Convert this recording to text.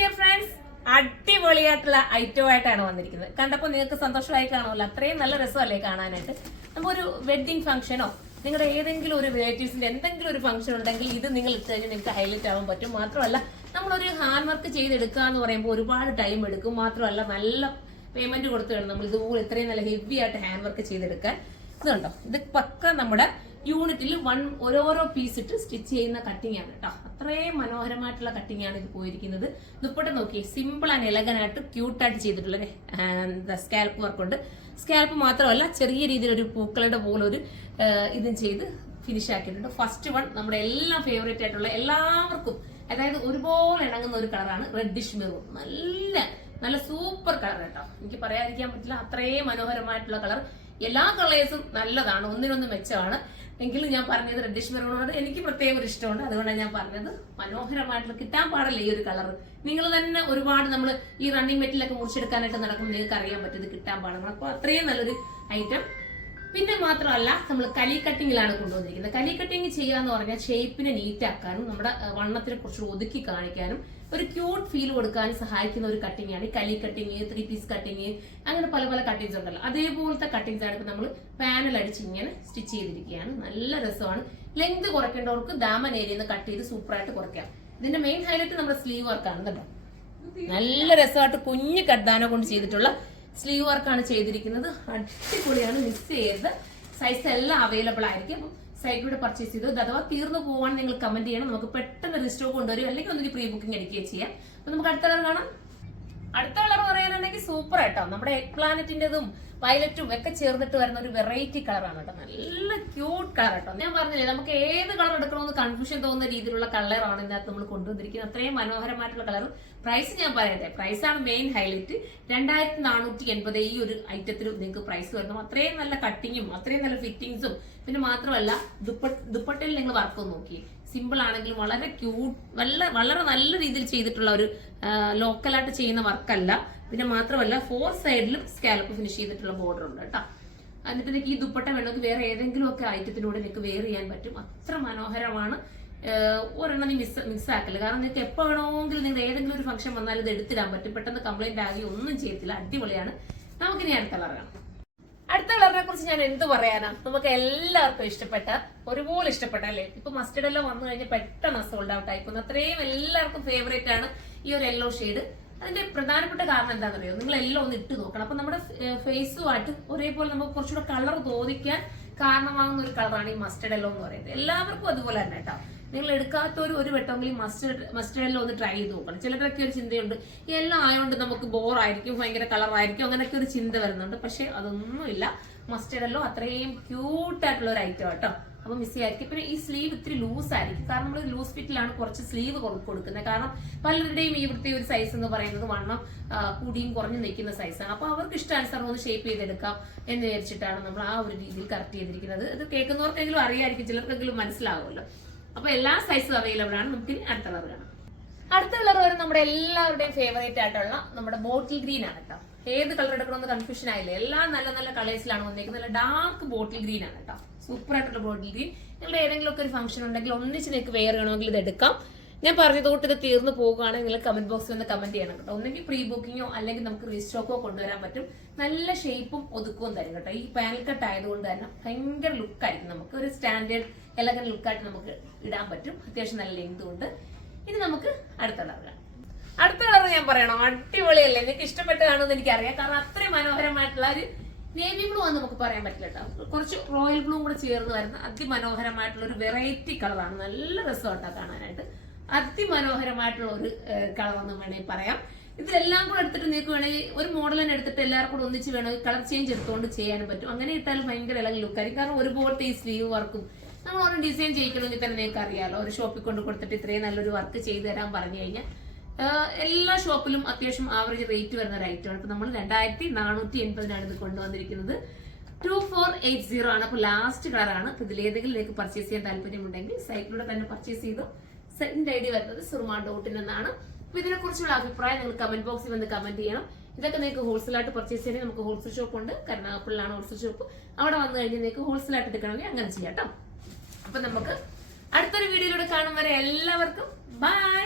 Dear friends, അടിപൊളിയായിട്ടുള്ള ഐറ്റമായിട്ടാണ് വന്നിരിക്കുന്നത്. കണ്ടപ്പോൾ നിങ്ങൾക്ക് സന്തോഷമായി കാണുമല്ലോ. അത്രയും നല്ല രസമല്ലേ കാണാനായിട്ട്. നമുക്കൊരു വെഡിങ് ഫംഗ്ഷനോ നിങ്ങളുടെ ഏതെങ്കിലും ഒരു റിലേറ്റീവ്സിന്റെ എന്തെങ്കിലും ഒരു ഫംഗ്ഷൻ ഉണ്ടെങ്കിൽ ഇത് നിങ്ങൾ ഇട്ട് കഴിഞ്ഞാൽ നിങ്ങൾക്ക് ഹൈലൈറ്റ് ആവാൻ പറ്റും. മാത്രമല്ല നമ്മളൊരു ഹാൻഡ് വർക്ക് ചെയ്തെടുക്കുക എന്ന് പറയുമ്പോൾ ഒരുപാട് ടൈം എടുക്കും. മാത്രമല്ല നല്ല പേയ്മെന്റ് കൊടുത്തു വേണം നമ്മൾ ഇതുപോലെ ഇത്രയും നല്ല ഹെവി ആയിട്ട് ഹാൻഡ് വർക്ക് ചെയ്തെടുക്കാൻ. ഇതുണ്ടോ, ഇത് പക്ക നമ്മുടെ യൂണിറ്റിൽ ഓരോരോ പീസ് ഇട്ട് സ്റ്റിച്ച് ചെയ്യുന്ന കട്ടിംഗ് ആണ് കേട്ടോ. അത്രയും മനോഹരമായിട്ടുള്ള കട്ടിംഗ് ആണ് ഇത് പോയിരിക്കുന്നത്. ദുപ്പട്ട നോക്കി സിമ്പിൾ ആൻഡ് എലഗനായിട്ട് ക്യൂട്ടായിട്ട് ചെയ്തിട്ടുള്ള സ്കാൽപ്പ് വർക്ക് ഉണ്ട്. സ്കാൽപ്പ് മാത്രമല്ല ചെറിയ രീതിയിൽ ഒരു പൂക്കളുടെ പോലെ ഒരു ഇതും ചെയ്ത് ഫിനിഷ് ആക്കിയിട്ടുണ്ട്. ഫസ്റ്റ് വൺ നമ്മുടെ എല്ലാം ഫേവറേറ്റ് ആയിട്ടുള്ള എല്ലാവർക്കും അതായത് ഒരുപോലെ ഇണങ്ങുന്ന ഒരു കളറാണ് റെഡിഷ് മെറൂൺ. നല്ല സൂപ്പർ കളർ കേട്ടോ. എനിക്ക് പറയാതിരിക്കാൻ പറ്റില്ല, അത്രയും മനോഹരമായിട്ടുള്ള കളർ. എല്ലാ കളേഴ്സും നല്ലതാണ്, ഒന്നിനൊന്ന് മെച്ചമാണ്. എങ്കിലും ഞാൻ പറഞ്ഞത് റെഡിഷ് മെറൂണോട് എനിക്ക് പ്രത്യേക ഒരു ഇഷ്ടമുണ്ട്. അതുകൊണ്ടാണ് ഞാൻ പറഞ്ഞത് മനോഹരമായിട്ടുള്ള കിട്ടാൻ പാടില്ല ഈ ഒരു കളർ. നിങ്ങൾ തന്നെ ഒരുപാട് നമ്മൾ ഈ റണ്ണിങ് മെറ്റിലൊക്കെ മുറിച്ചെടുക്കാനായിട്ട് നടക്കുമ്പോൾ നിങ്ങൾക്ക് അറിയാൻ പറ്റും ഇത് കിട്ടാൻ പാടില്ല. അപ്പൊ അത്രയും നല്ലൊരു ഐറ്റം. പിന്നെ മാത്രമല്ല നമ്മൾ കലി കട്ടിങ്ങിലാണ് കൊണ്ടുവന്നിരിക്കുന്നത്. കലി കട്ടിങ് ചെയ്യാന്ന് പറഞ്ഞാൽ ഷേപ്പിനെ നീറ്റ് ആക്കാനും നമ്മുടെ വണ്ണത്തിനെ കുറച്ച് ഒതുക്കി കാണിക്കാനും ഒരു ക്യൂട്ട് ഫീൽ കൊടുക്കാനും സഹായിക്കുന്ന ഒരു കട്ടിങ് ആണ് ഈ കലി കട്ടിങ്, 3 പീസ് കട്ടിങ്, അങ്ങനെ പല പല കട്ടിങ്സ് ഉണ്ടല്ലോ. അതേപോലത്തെ കട്ടിങ്സ് ആണ് ഇപ്പൊ നമ്മൾ പാനൽ അടിച്ച് ഇങ്ങനെ സ്റ്റിച്ച് ചെയ്തിരിക്കുകയാണ്. നല്ല രസമാണ്. ലെങ്ത് കുറയ്ക്കേണ്ടവർക്ക് ദാമൻ ഏരിയന്ന് കട്ട് ചെയ്ത് സൂപ്പറായിട്ട് കുറയ്ക്കാം. ഇതിന്റെ മെയിൻ ഹൈലൈറ്റ് നമ്മുടെ സ്ലീവ് വർക്കാണ് കേട്ടോ. നല്ല രസമായിട്ട് കുഞ്ഞു കട്ട്ദാന കൊണ്ട് ചെയ്തിട്ടുള്ള സ്ലീവ് വർക്കാണ് ചെയ്തിരിക്കുന്നത്. അടിപൊളിയാണ്, മിസ് ചെയ്യരുത്. സൈസ് എല്ലാം അവൈലബിൾ ആയിരിക്കും. സൈറ്റിലൂടെ പർച്ചേസ് ചെയ്തു. ഇത് അഥവാ തീർന്നു പോവാൻ നിങ്ങൾ കമന്റ് ചെയ്യണം. നമുക്ക് പെട്ടെന്ന് റീസ്റ്റോക്ക് കൊണ്ടുവരും, അല്ലെങ്കിൽ ഒന്നിന് പ്രീ ബുക്കിംഗ് അടിക്കുകയും ചെയ്യാം. അപ്പൊ നമുക്ക് അടുത്ത കളർ കാണാം. അടുത്ത കളർ പറയാനുണ്ടെങ്കിൽ സൂപ്പർ ആയിട്ടോ. നമ്മുടെ എഗ് പ്ലാനറ്റിന്റെതും വയലറ്റും ഒക്കെ ചേർന്നിട്ട് വരുന്ന ഒരു വെറൈറ്റി കളറാണ് കേട്ടോ. നല്ല ക്യൂട്ട് കളർ കേട്ടോ. ഞാൻ പറഞ്ഞില്ലേ, നമുക്ക് ഏത് കളർ എടുക്കണമെന്ന് കൺഫ്യൂഷൻ തോന്നുന്ന രീതിയിലുള്ള കളറാണ് ഇതിനകത്ത് നമ്മൾ കൊണ്ടുവന്നിരിക്കുന്നത്. അത്രയും മനോഹരമായിട്ടുള്ള കളർ. പ്രൈസ് ഞാൻ പറയട്ടെ, പ്രൈസാണ് മെയിൻ ഹൈലൈറ്റ്. 2480 ഈ ഒരു ഐറ്റത്തിൽ നിങ്ങൾക്ക് പ്രൈസ് വരണം. അത്രയും നല്ല കട്ടിങ്ങും അത്രയും നല്ല ഫിറ്റിങ്സും പിന്നെ മാത്രമല്ല ദുപ്പട്ടയിൽ നിങ്ങൾ വർക്ക് നോക്കി സിമ്പിൾ ആണെങ്കിലും വളരെ ക്യൂട്ട്, വളരെ നല്ല രീതിയിൽ ചെയ്തിട്ടുള്ള ഒരു ലോക്കലായിട്ട് ചെയ്യുന്ന വർക്കല്ല. പിന്നെ മാത്രമല്ല 4 സൈഡിലും സ്കാലപ്പ് ഫിനിഷ് ചെയ്തിട്ടുള്ള ബോർഡർ ഉണ്ട് കേട്ടോ. എന്നിട്ട് നിങ്ങൾക്ക് ഈ ദുപ്പട്ട വേണമെങ്കിൽ വേറെ ഏതെങ്കിലും ഒക്കെ ഐറ്റത്തിലൂടെ നിങ്ങൾക്ക് വെയർ ചെയ്യാൻ പറ്റും. അത്ര മനോഹരമാണ്. ഒരെണ്ണം നീ മിസ് ആക്കില്ല. കാരണം നിങ്ങൾക്ക് എപ്പോൾ വേണമെങ്കിലും നിങ്ങൾ ഏതെങ്കിലും ഒരു ഫംഗ്ഷൻ വന്നാലും ഇത് എടുത്തിടാൻ പറ്റും. പെട്ടെന്ന് കംപ്ലൈന്റ് ആകി ഒന്നും ചെയ്യത്തില്ല. അടിപൊളിയാണ്. നമുക്കിനി അടുത്ത കളർ കാണാം. അടുത്ത കളറിനെ കുറിച്ച് ഞാൻ എന്ത് പറയാനാ, നമുക്ക് എല്ലാവർക്കും ഇഷ്ടപ്പെട്ട, ഒരുപോലെ ഇഷ്ടപ്പെട്ട അല്ലേ. ഇപ്പൊ മസ്റ്റർഡ് എല്ലാം വന്നു കഴിഞ്ഞാൽ പെട്ടെന്ന് സോൾഡ് ഔട്ട് ആയിപ്പോകുന്നു. അത്രയും എല്ലാവർക്കും ഫേവറേറ്റ് ആണ് ഈ ഒരു യെല്ലോ ഷെയ്ഡ്. അതിന്റെ പ്രധാനപ്പെട്ട കാരണം എന്താണെന്ന് അറിയോ, നിങ്ങൾ എല്ലാം ഒന്ന് ഇട്ട് നോക്കണം. അപ്പൊ നമ്മുടെ ഫേസുമായിട്ട് ഒരേപോലെ നമുക്ക് കുറച്ചുകൂടെ കളർ തോന്നിക്കാൻ കാരണമാകുന്ന ഒരു കളറാണ് ഈ മസ്റ്റർഡ് യെല്ലോ എന്ന് പറയുന്നത്. എല്ലാവർക്കും അതുപോലെ തന്നെ കേട്ടോ. നിങ്ങൾ എടുക്കാത്തൊരു ഒരു വട്ടമെങ്കിലും മസ്റ്റർഡ് യെല്ലോ ഒന്ന് ട്രൈ ചെയ്ത് നോക്കണം. ചിലരൊക്കെ ഒരു ചിന്തയുണ്ട്, എല്ലാം ആയതുകൊണ്ട് നമുക്ക് ബോറായിരിക്കും, ഭയങ്കര കളറായിരിക്കും, അങ്ങനെയൊക്കെ ഒരു ചിന്ത വരുന്നുണ്ട്. പക്ഷെ അതൊന്നുമില്ല. മസ്റ്റർഡ് യെല്ലോ അത്രയും ക്യൂട്ടായിട്ടുള്ള ഒരു ഐറ്റം കേട്ടോ. അപ്പൊ മിസ് ചെയ്യായിരിക്കും. പിന്നെ ഈ സ്ലീവ് ഇത്തിരി ലൂസ് ആയിരിക്കും. കാരണം നമ്മൾ ലൂസ് ഫിറ്റിലാണ് കുറച്ച് സ്ലീവ് കൊടുക്കുന്നത്. കാരണം പലരുടെയും ഇവിടുത്തെ ഒരു സൈസ് എന്ന് പറയുന്നത് വണ്ണം കൂടിയും കുറഞ്ഞു നിൽക്കുന്ന സൈസാണ്. അപ്പൊ അവർക്ക് ഇഷ്ടാനുസരണം ഒന്ന് ഷേപ്പ് ചെയ്തെടുക്കാം എന്ന് വിചാരിച്ചിട്ടാണ് നമ്മൾ ആ ഒരു രീതിയിൽ കറക്റ്റ് ചെയ്തിരിക്കുന്നത്. ഇത് കേൾക്കുന്നവർക്കെങ്കിലും അറിയായിരിക്കും, ചിലർക്കെങ്കിലും മനസ്സിലാവുമല്ലോ. അപ്പൊ എല്ലാ സൈസും അവൈലബിൾ ആണ്. നമുക്ക് അടുത്ത കളർ കാണാം. അടുത്ത കളർ വരെ നമ്മുടെ എല്ലാവരുടെയും ഫേവറേറ്റ് ആയിട്ടുള്ള നമ്മുടെ ബോട്ടിൽ ഗ്രീൻ ആണ് കേട്ടോ. ഏത് കളർ എടുക്കണമെന്ന് കൺഫ്യൂഷൻ ആയില്ലേ. എല്ലാം നല്ല നല്ല കളേഴ്സിലാണ് വന്നിരിക്കുന്നത്. നല്ല ഡാർക്ക് ബോട്ടിൽ ഗ്രീൻ ആണ് കേട്ടോ. സൂപ്പർ ആയിട്ടുള്ള ബോട്ടിൽ ഗ്രീൻ. നിങ്ങളുടെ ഏതെങ്കിലും ഒക്കെ ഒരു ഫംഗ്ഷൻ ഉണ്ടെങ്കിൽ ഒന്നിച്ച് നിങ്ങൾക്ക് വെയർ ചെയ്യണമെങ്കിൽ ഇത് എടുക്കാം. ഞാൻ പറഞ്ഞതുകൊണ്ട് ഇത് തീർന്നു പോകുകയാണെങ്കിൽ നിങ്ങൾ കമന്റ് ബോക്സിൽ ഒന്ന് കമന്റ് ചെയ്യണം കേട്ടോ. ഒന്നെങ്കിൽ പ്രീ ബുക്കിങ്ങോ അല്ലെങ്കിൽ നമുക്ക് റീസ്റ്റോക്കോ കൊണ്ടുവരാൻ പറ്റും. നല്ല ഷേപ്പും ഒതുക്കവും തരും കേട്ടോ. ഈ പാനൽ കട്ട് ആയതുകൊണ്ട് തന്നെ ഭയങ്കര ലുക്കായിരിക്കും. നമുക്ക് ഒരു സ്റ്റാൻഡേർഡ് എലഗൻ ലുക്കായിട്ട് നമുക്ക് ഇടാൻ പറ്റും. അത്യാവശ്യം നല്ല ലെങ്തും ഉണ്ട്. ഇനി നമുക്ക് അടുത്ത കളർ കാണാം. അടുത്ത കളർ ഞാൻ പറയണോ, അടിപൊളിയല്ലേ. നിങ്ങൾക്ക് ഇഷ്ടപ്പെട്ട് കാണുമെന്ന് എനിക്കറിയാം. കാരണം അത്രയും മനോഹരമായിട്ടുള്ള ഒരു നേവി ബ്ലൂ ആണെന്ന് നമുക്ക് പറയാൻ പറ്റില്ല കേട്ടോ. കുറച്ച് റോയൽ ബ്ലൂ കൂടെ ചേർന്ന് വരുന്ന അതിമനോഹരമായിട്ടുള്ള ഒരു വെറൈറ്റി കളറാണ്. നല്ല രസമായിട്ടാണ് കാണാനായിട്ട്. അതിമനോഹരമായിട്ടുള്ള ഒരു കളറെന്ന് വേണമെങ്കിൽ പറയാം. ഇതെല്ലാം കൂടെ എടുത്തിട്ട് നിങ്ങൾക്ക് വേണമെങ്കിൽ ഒരു മോഡൽ തന്നെ എടുത്തിട്ട് എല്ലാവർക്കും കൂടെ ഒന്നിച്ച് വേണമെങ്കിൽ കളർ ചേഞ്ച് എടുത്തുകൊണ്ട് ചെയ്യാനും പറ്റും. അങ്ങനെ ഇട്ടാലും ഭയങ്കര ഇളകി ലുക്കായിരിക്കും. കാരണം ഒരുപോലത്തെ ഈ സ്ലീവ് വർക്കും നമ്മൾ ഒരു ഡിസൈൻ ചെയ്യിക്കണമെങ്കിൽ തന്നെ നിങ്ങൾക്ക് അറിയാലോ. ഒരു ഷോപ്പിൽ കൊണ്ട് കൊടുത്തിട്ട് ഇത്രയും നല്ലൊരു വർക്ക് ചെയ്തു തരാൻ പറഞ്ഞു കഴിഞ്ഞാൽ എല്ലാ ഷോപ്പിലും അത്യാവശ്യം ആവറേജ് റേറ്റ് വരുന്ന ഒരു ഐറ്റമാണ്. ഇപ്പൊ നമ്മൾ 2480 ഇത് കൊണ്ടുവന്നിരിക്കുന്നത്. 2480 ആണ്. അപ്പൊ ലാസ്റ്റ് കളറാണ്. അപ്പൊ ഇതിലേതെങ്കിലും നിങ്ങൾക്ക് പർച്ചേസ് ചെയ്യാൻ താല്പര്യമുണ്ടെങ്കിൽ സൈറ്റിലൂടെ തന്നെ പർച്ചേസ് ചെയ്തു. സെറ്റിന്റെ ഐഡി വരുന്നത് surma.in എന്നാണ്. അപ്പൊ ഇതിനെ കുറിച്ചുള്ള അഭിപ്രായം നിങ്ങൾ കമന്റ് ബോക്സിൽ വന്ന് കമന്റ് ചെയ്യണം. ഇതൊക്കെ നിങ്ങൾക്ക് ഹോൾസെയിലായിട്ട് പർച്ചേസ് ചെയ്യാൻ നമുക്ക് ഹോൾസെയിൽ ഷോപ്പ് ഉണ്ട്. കരുനാഗപ്പള്ളിയിലാണ് ഹോൾസെയിൽ ഷോപ്പ്. അവിടെ വന്നു കഴിഞ്ഞാൽ നിങ്ങൾക്ക് ഹോൾസെയിലായിട്ട് എടുക്കണമെങ്കിൽ അങ്ങനെ ചെയ്യാം കേട്ടോ. അപ്പൊ നമുക്ക് അടുത്തൊരു വീഡിയോയിലൂടെ കാണും വരെ എല്ലാവർക്കും ബൈ.